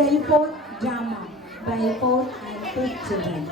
cell phone drama by 4 and 2 children.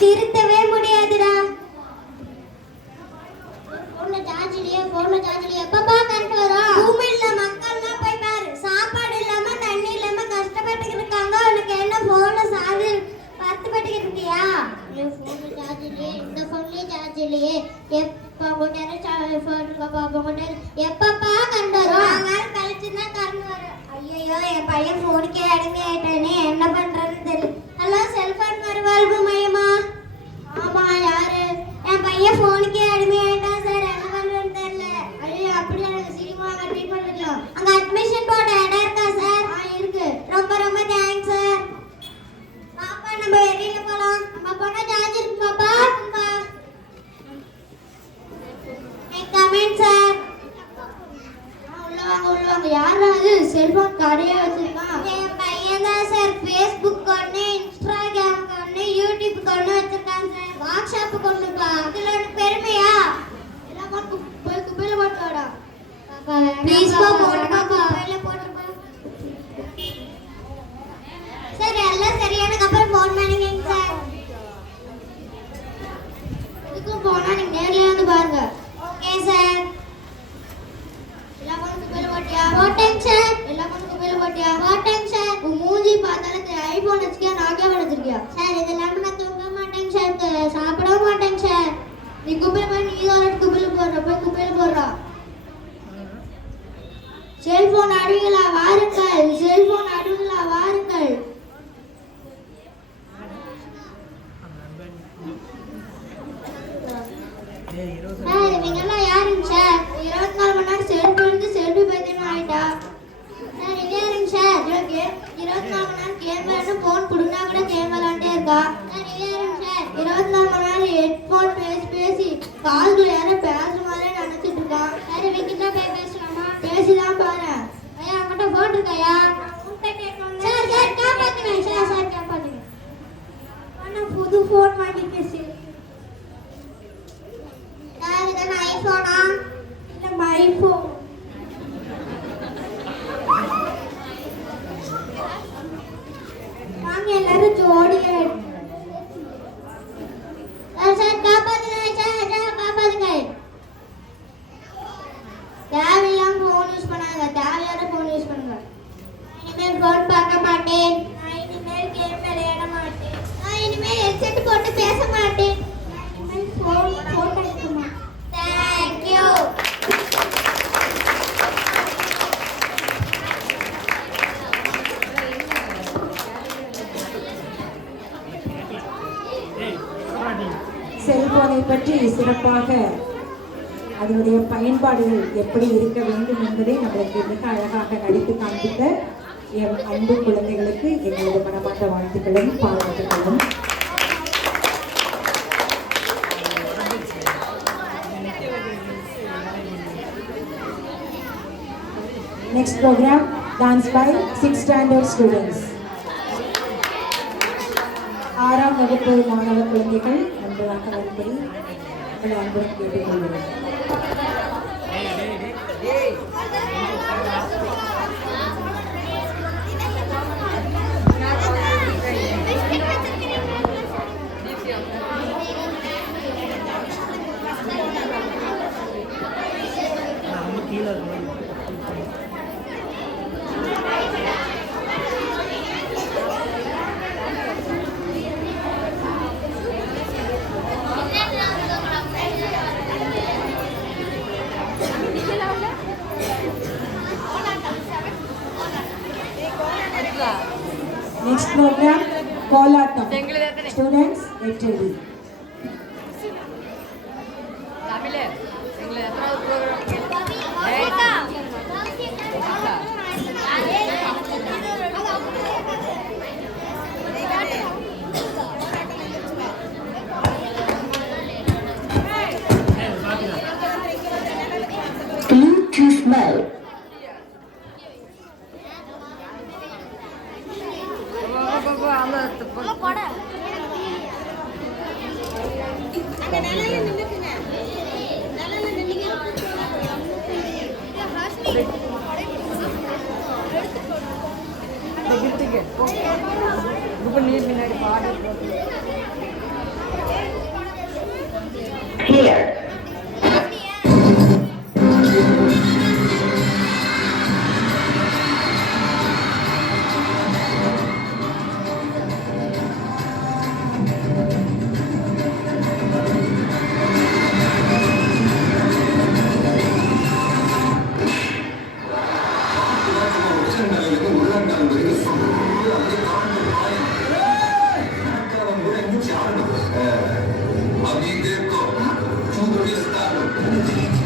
திருத்தவே முடியாதுடா. எப்பப்பா கரெக்ட் வரும்? பூமியில மக்கள்லாம் போய் பாரு, சாப்பாடு இல்லாம தண்ணி இல்லாம கஷ்டப்பட்டுக்கிட்டு இருக்காங்க. உனக்கு என்ன போன்ல சார்ஜ் பத்துப்பட்டுக்கிட்டு இருக்கியா? இந்த போன்லயே சார்ஜ் இல்லையே. எப்பப்பா கரெக்ட் வரும்? கழிச்சுதான் கரெக்ட் வரும். ஐயோ, என் பையன் போனுக்கே அடங்கி ஆயிட்டானே, என்ன பண்றதுன்னு தெரியல. ஹலோ, செல்போன் மறுவாழ்வு மையமா? ஆமா, யாரு? என் பையன் போனுக்கே அடிமையாயிட்டான் சார், என்ன பண்றதுன்னு தெரியல. ஐயோ, அப்படியே எனக்கு சீக்கிரமா ட்ரீட்மெண்ட் எடுக்கலாம். அங்க அட்மிஷன் போர்டு இடம் இருக்கா சார்? இருக்கு. ரொம்ப ரொம்ப தேங்க்ஸ் சார். பாப்பா, நம்ம வெளியில போலாம். நம்ம போனா சார்ஜ் இருக்கு பாப்பா. Comment sir. உள்ள வாங்க. யாரா அது செல்போன் கடையா வச்சிருக்கான்? என் பையன் தான் சார். ஃபேஸ்புக் ஒண்ணு, இன்ஸ்டாகிராம் ஒண்ணு, யூடியூப் ஒண்ணு வச்சிருக்கான் சார். வாட்ஸ்அப் கொண்டுப்பா. இதுல ஒரு பெருமையா? எல்லாம் போய் குப்பையில போட்டு வாடா. ப்ளீஸ் பா, போட்டுப்பா, குப்பையில போட்டுப்பா. சரி, எல்லாம் சரியானதுக்கு அப்புறம் ஃபோன் பண்ணுங்க சார். இதுக்கும் போனா நீங்க நேர்ல வந்து பாருங்க. Okay sir. போட்டேங்க சார். எல்லாம் குப்பையில போட்டியா? போட்டேங்க சார். மூஞ்சி பார்த்தாலே ஐபோன் வச்சிருக்கியா, நாக்கியா வச்சிருக்கியா? சார், இதெல்லாம் நான் தூங்க மாட்டேங்க சார், சாப்பிடவும் மாட்டேங்க சார். நீ குப்பையில போய் நீ தான் குப்பையில போடுற, போய் குப்பையில போடுறா. செல்போன் அடிகளா வாருங்கள், செல்போன் அடிகளா வாருங்கள். சார், இவங்கெல்லாம் யாருங்க சார்? 24 மணி நேரம் செல்போனுக்கு செல்ஃபி பைத்தியம் ஆயிட்டா சார். இல்லையாருங்க சார்? 24 மணி நேரம் கேம் விளையாண்டு போன் கொடுத்தா கூட கேம் விளையாண்டே இருக்கா சார். இல்லையாருங்க சார்? 24 மணி நேரம் ஹெட்போன் பேசி கால்கள் யாரும் பேசுற மாதிரி நினைச்சிட்டு இருக்கான் சார். இவங்கிட்ட போய் பேசலாமா? பேசிதான் பாரு. ஐயா, அவங்ககிட்ட போன் இருக்காயா? சார் சார் காப்பாத்துங்க சார், சார் காப்பாத்துங்க. ஆனா புது போன் வாங்கி பேசி சார். இதெல்லாம் ஐபோனா? இல்ல ஐபோன். வாங்க எல்லாரும் ஜோடியா. சார் காப்பாத்துங்க சார், காப்பாத்துங்க. தேவையில்லாம போன் யூஸ் பண்ணாங்க, தேவையான போன் யூஸ் பண்ணுங்க. இனிமேல் போன் பார்க்க மாட்டேன். இனிமேல் கேம் விளையாட மாட்டேன். இனிமேல் ஹெட்செட் போட்டு பேச மாட்டேன். இனிமேல் போன் போட்டு இருக்குமா? தேங்க்யூ. செல்போனை பற்றி சிறப்பாக அதனுடைய பயன்பாடுகள் எப்படி இருக்க வேண்டும் என்பதை நம்மளுக்கு மிக அழகாக நடித்து காண்பித்த என் அன்பு குழந்தைகளுக்கு எங்களது மனமார்ந்த வாழ்த்துக்களும் பாராட்டுகளும். Next program, dance by 6th standard students. ஆறாம் வகுப்பு மாணவ குழந்தைகள் நன்றாக வரும்படி உங்களை அன்புடன் கேட்டுக்கொள்கிறேன். Next program, Kolatam. Students, get ready. Bluetooth mode. Here. अभी देखो चूंकि